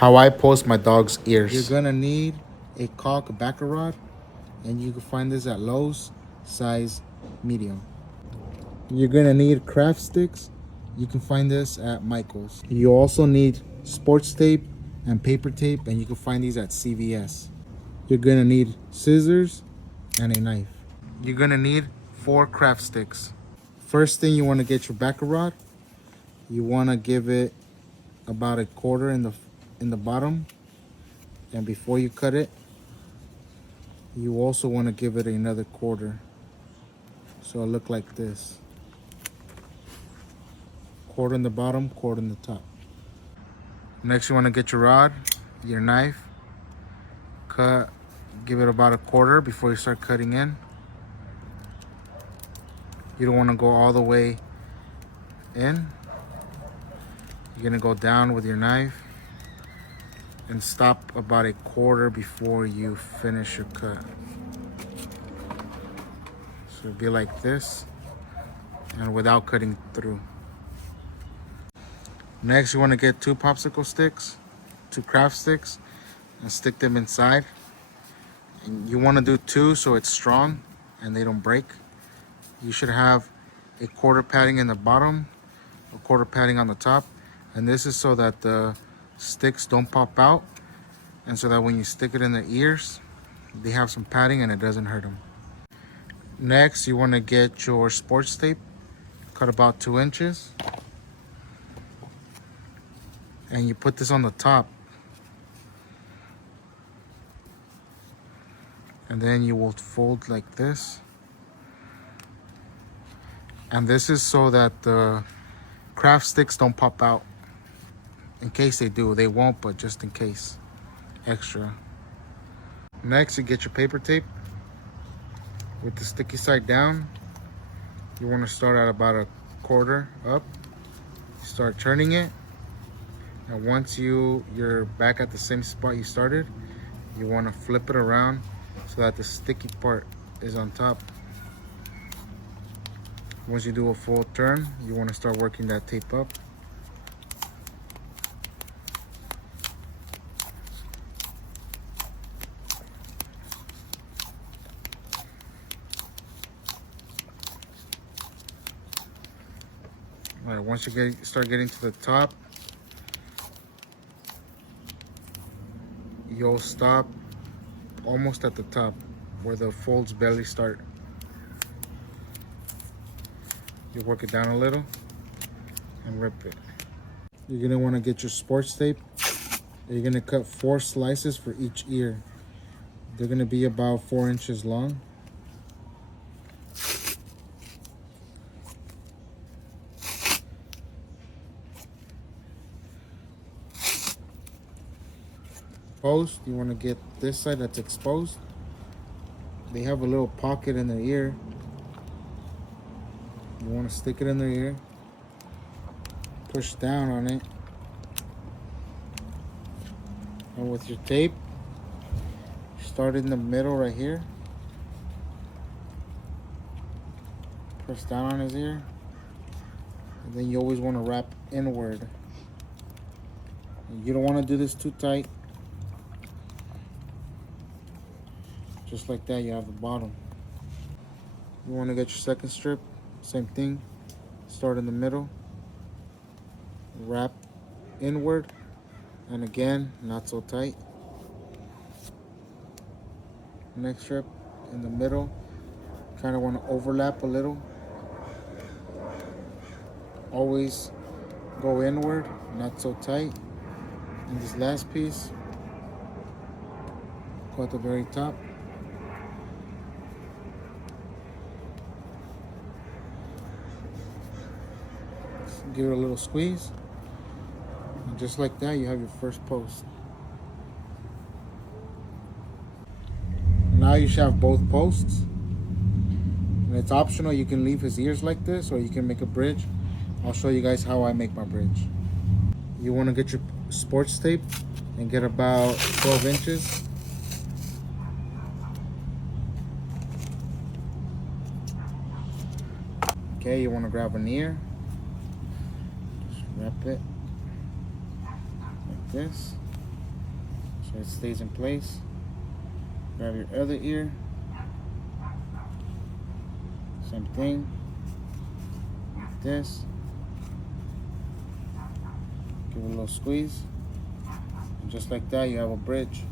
How I post my dog's ears. You're gonna need a caulk backer rod, and you can find this at Lowe's, size medium. You're gonna need craft sticks. You can find this at Michael's. You also need sports tape and paper tape, and you can find these at CVS. You're gonna need scissors and a knife. You're gonna need 4 craft sticks. First thing, you wanna get your backer rod. You wanna give it about a quarter in the bottom, and before you cut it, you also want to give it another quarter, so it'll look like this: quarter in the bottom, quarter in the top. Next, you want to get your rod, your knife, give it about a quarter before you start cutting in. You don't want to go all the way in. You're gonna go down with your knife and stop about a quarter before you finish your cut. So it'll be like this, and without cutting through. Next, you want to get 2 popsicle sticks, 2 craft sticks, and stick them inside. And you want to do 2 so it's strong and they don't break. You should have a quarter padding in the bottom, a quarter padding on the top, and this is so that the sticks don't pop out, and so that when you stick it in the ears, they have some padding and it doesn't hurt them. Next, you want to get your sports tape, cut about 2 inches, and you put this on the top, and then you will fold like this. And this is so that the craft sticks don't pop out. In case they do, they won't, but just in case, extra. Next, you get your paper tape with the sticky side down. You want to start at about a quarter up. You start turning it, and once you're back at the same spot you started, you want to flip it around so that the sticky part is on top. Once you do a full turn, you want to start working that tape up. All right, once you start getting to the top, you'll stop almost at the top where the folds barely start. You work it down a little and rip it. You're gonna want to get your sports tape. You're gonna cut 4 slices for each ear. They're gonna be about 4 inches long. You want to get this side that's exposed. They have a little pocket in their ear. You want to stick it in their ear, push down on it, and with your tape, start in the middle right here, press down on his ear, and then you always want to wrap inward. And you don't want to do this too tight. Just like that, you have the bottom. You want to get your second strip, same thing. Start in the middle, wrap inward, and again, not so tight. Next strip in the middle, kind of want to overlap a little. Always go inward, not so tight. And this last piece, go at the very top. Give it a little squeeze, and just like that, you have your first post. Now you should have both posts, and it's optional. You can leave his ears like this, or you can make a bridge. I'll show you guys how I make my bridge. You want to get your sports tape and get about 12 inches. Okay, you want to grab an ear. Wrap it like this. it stays in place. Grab your other ear. Same thing. Like this. Give it a little squeeze. And just like that, you have a bridge.